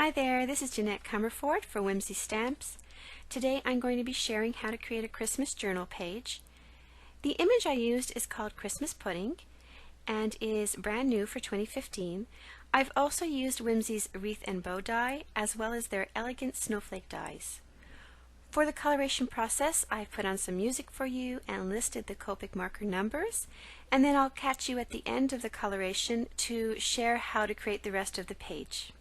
Hi there, this is Jeanette Comerford for Whimsy Stamps. Today I'm going to be sharing how to create a Christmas journal page. The image I used is called Christmas Pudding and is brand new for 2015. I've also used Whimsy's Wreath and Bow Die as well as their elegant Snowflake dies. For the coloration process, I've put on some music for you and listed the Copic marker numbers, and then I'll catch you at the end of the coloration to share how to create the rest of the page.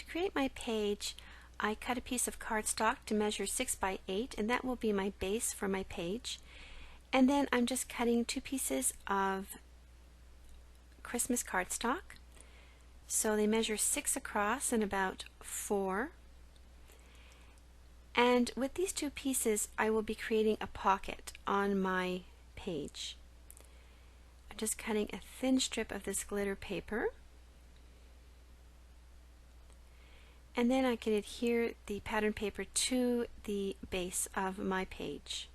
To create my page, I cut a piece of cardstock to measure 6 by 8, and that will be my base for my page. And then I'm just cutting 2 pieces of Christmas cardstock. So they measure 6 across and about 4. And with these 2 pieces, I will be creating a pocket on my page. I'm just cutting a thin strip of this glitter paper. And then I can adhere the pattern paper to the base of my page.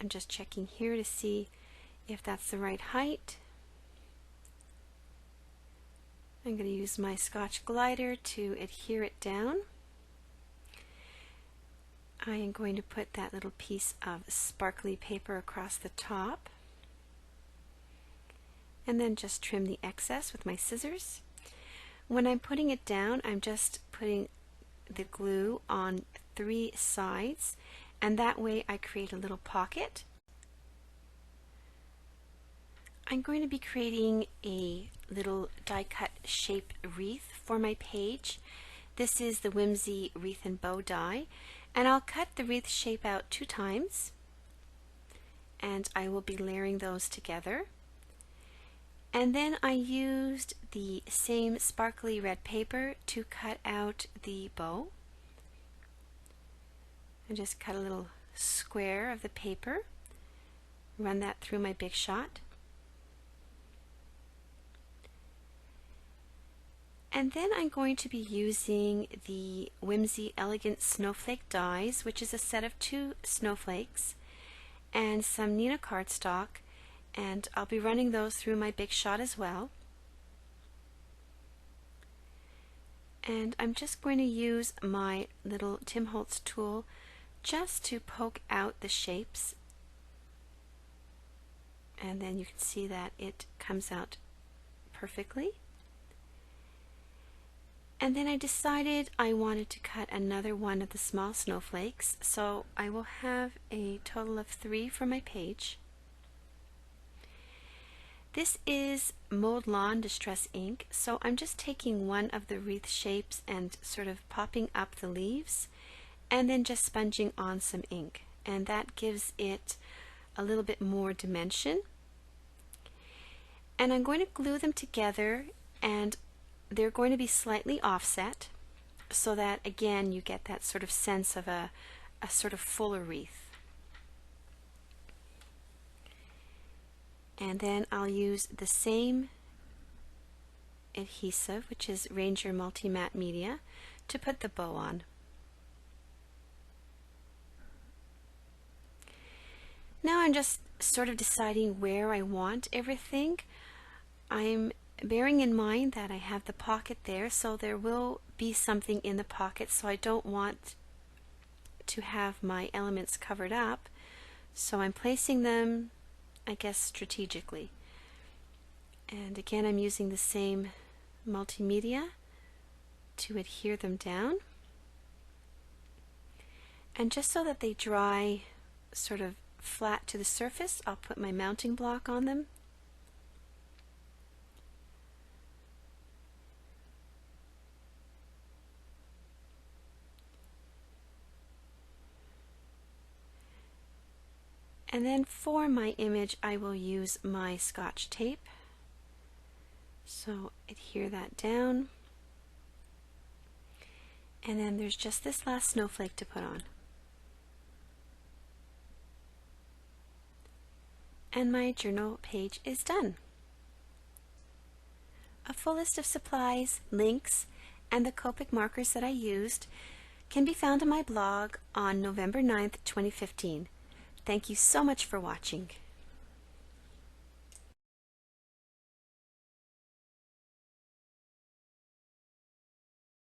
I'm just checking here to see if that's the right height. I'm going to use my Scotch glider to adhere it down. I am going to put that little piece of sparkly paper across the top, and then just trim the excess with my scissors. When I'm putting it down, I'm just putting the glue on 3 sides, and that way I create a little pocket. I'm going to be creating a little die-cut shape wreath for my page. This is the Whimsy Wreath and Bow Die, and I'll cut the wreath shape out 2 times, and I will be layering those together. And then I used the same sparkly red paper to cut out the bow. I just cut a little square of the paper, run that through my Big Shot. And then I'm going to be using the Whimsy Elegant Snowflake dies, which is a set of 2 snowflakes and some Neenah cardstock, and I'll be running those through my Big Shot as well. And I'm just going to use my little Tim Holtz tool just to poke out the shapes, and then you can see that it comes out perfectly. And then I decided I wanted to cut another one of the small snowflakes, so I will have a total of 3 for my page. This is Mowed Lawn Distress ink, so I'm just taking one of the wreath shapes and sort of popping up the leaves, and then just sponging on some ink, and that gives it a little bit more dimension. And I'm going to glue them together, and they're going to be slightly offset so that again you get that sort of sense of a sort of fuller wreath. And then I'll use the same adhesive, which is Ranger Multi Matte Media, to put the bow on. Now I'm just sort of deciding where I want everything. I'm bearing in mind that I have the pocket there, so there will be something in the pocket, so I don't want to have my elements covered up. So I'm placing them, I guess, strategically. And again, I'm using the same multimedia to adhere them down. And just so that they dry sort of flat to the surface, I'll put my mounting block on them. And then for my image, I will use my Scotch tape. So adhere that down. And then there's just this last snowflake to put on. And my journal page is done. A full list of supplies, links, and the Copic markers that I used can be found on my blog on November 9th, 2015. Thank you so much for watching.